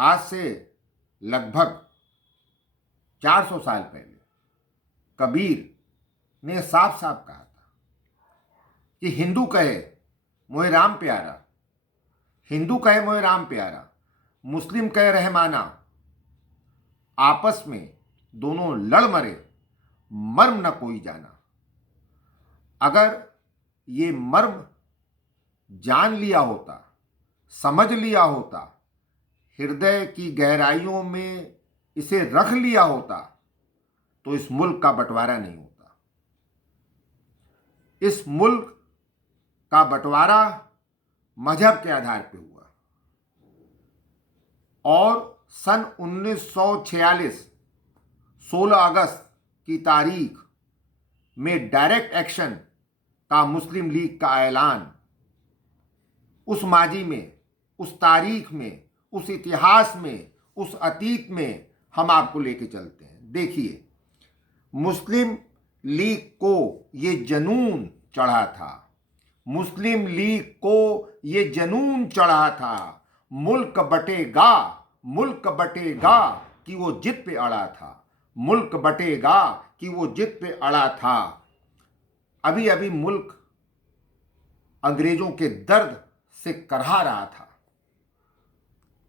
आज से लगभग 400 साल पहले कबीर ने साफ साफ कहा था कि हिंदू कहे मोहे राम प्यारा, हिंदू कहे मोहे राम प्यारा, मुस्लिम कहे रहमाना, आपस में दोनों लड़ मरे, मर्म न कोई जाना। अगर ये मर्म जान लिया होता, समझ लिया होता, हृदय की गहराइयों में इसे रख लिया होता, तो इस मुल्क का बंटवारा नहीं होता। इस मुल्क का बंटवारा मजहब के आधार पर हुआ और सन 1946 16 अगस्त की तारीख में डायरेक्ट एक्शन का मुस्लिम लीग का ऐलान उस माजी में, उस तारीख में, उस इतिहास में, उस अतीत में हम आपको लेके चलते हैं। देखिए, मुस्लिम लीग को ये जनून चढ़ा था, मुस्लिम लीग को ये जनून चढ़ा था, मुल्क बटेगा, मुल्क बटेगा कि वो जिद पे अड़ा था, मुल्क बटेगा कि वो जिद पे अड़ा था। अभी अभी मुल्क अंग्रेजों के दर्द से करहा रहा था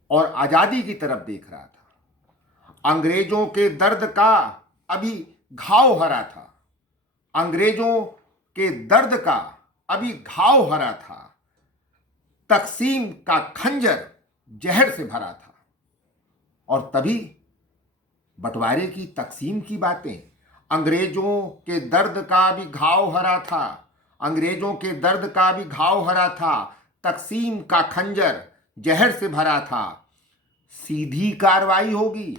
और आजादी की तरफ देख रहा था। अंग्रेजों के दर्द का अभी घाव हरा था, अंग्रेजों के दर्द का अभी घाव हरा था। तकसीम का खंजर जहर से भरा था और तभी बंटवारे की, तकसीम की बातें। अंग्रेजों के दर्द का भी घाव हरा था, अंग्रेजों के दर्द का भी घाव हरा था, तकसीम का खंजर जहर से भरा था। सीधी कार्रवाई होगी,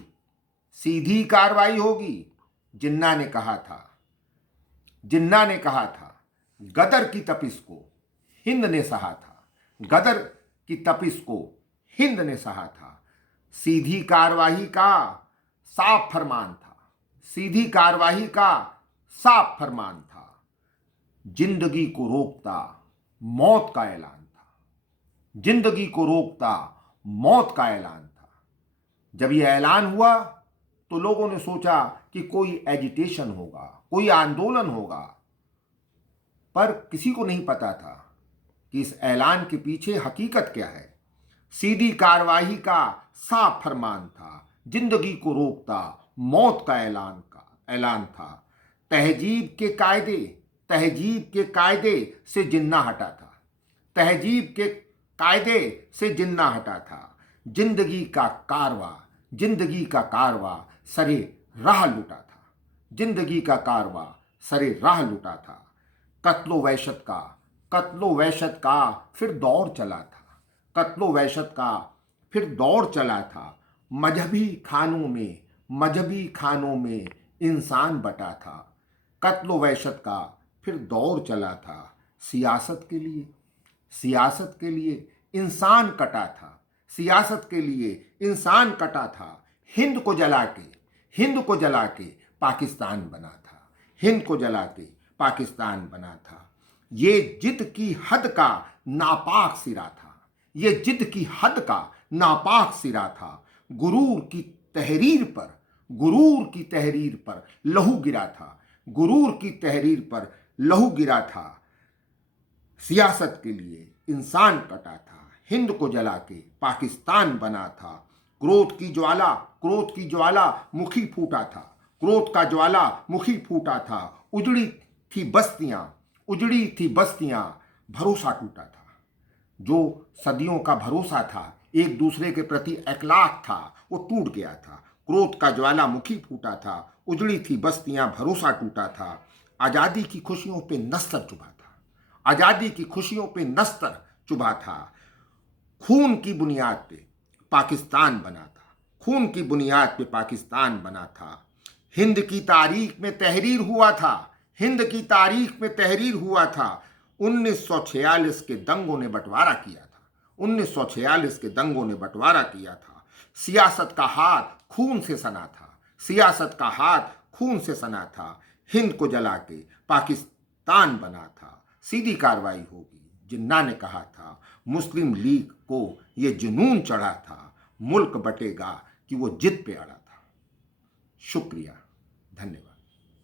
सीधी कार्रवाई होगी। जिन्ना ने कहा था, जिन्ना ने कहा था, गदर की तपिश को हिंद ने सहा था, गदर की तपिश को हिंद ने सहा था। सीधी कार्रवाई का साफ फरमान था, सीधी कार्रवाई का साफ फरमान था। जिंदगी को रोकता मौत का ऐलान था, जिंदगी को रोकता मौत का ऐलान था। जब यह ऐलान हुआ तो लोगों ने सोचा कि कोई एजिटेशन होगा, कोई आंदोलन होगा, पर किसी को नहीं पता था कि इस ऐलान के पीछे हकीकत क्या है। सीधी कार्रवाई का साफ फरमान था, जिंदगी को रोकता मौत का ऐलान था। तहजीब के कायदे, तहजीब के कायदे से जिन्ना हटा था, तहजीब के कायदे से जिन्ना हटा था। जिंदगी का कारवा, जिंदगी का कारवा सरे राह लुटा था, जिंदगी का कारवा सरे राह लुटा था। कत्लो वहशत का, कत्लो वहशत का फिर दौर चला था, कत्लो वहशत का फिर दौर चला था। मजहबी खानों में, मजहबी खानों में इंसान बटा था। कत्लो वहशत का फिर दौर चला था। सियासत के लिए, सियासत के लिए इंसान कटा था, सियासत के लिए इंसान कटा था। हिंद को जला के, हिंद को जला के पाकिस्तान बना था, हिंद को जला के पाकिस्तान बना था। ये जिद की हद का नापाक सिरा था, ये जिद की हद का नापाक सिरा था। गुरूर की तहरीर पर, गुरूर की तहरीर पर लहू गिरा था, गुरूर की तहरीर पर लहू गिरा था। सियासत के लिए इंसान कटा था, हिंद को जला के पाकिस्तान बना था। क्रोध की ज्वाला, क्रोध की ज्वाला मुखी फूटा था, क्रोध का ज्वाला मुखी फूटा था। उजड़ी थी बस्तियां, उजड़ी थी बस्तियां, भरोसा टूटा था। जो सदियों का भरोसा था, एक दूसरे के प्रति इखलाक था, वो टूट गया था। क्रोध का ज्वाला मुखी फूटा था, उजड़ी थी बस्तियां, भरोसा टूटा था। आज़ादी की खुशियों पे नस्तर चुभा था, आज़ादी की खुशियों पे नस्तर चुभा था। खून की बुनियाद पे पाकिस्तान बना था, खून की बुनियाद पे पाकिस्तान बना था। हिंद की तारीख में तहरीर हुआ था, हिंद की तारीख में तहरीर हुआ था। 1946 के दंगों ने बंटवारा किया था, 1946 के दंगों ने बंटवारा किया था। सियासत का हाथ खून से सना था, सियासत का हाथ खून से सना था। हिंद को जला के पाकिस्तान बना था। सीधी कार्रवाई होगी, जिन्ना ने कहा था। मुस्लिम लीग को ये जुनून चढ़ा था, मुल्क बटेगा कि वो जिद पे अड़ा था। शुक्रिया, धन्यवाद।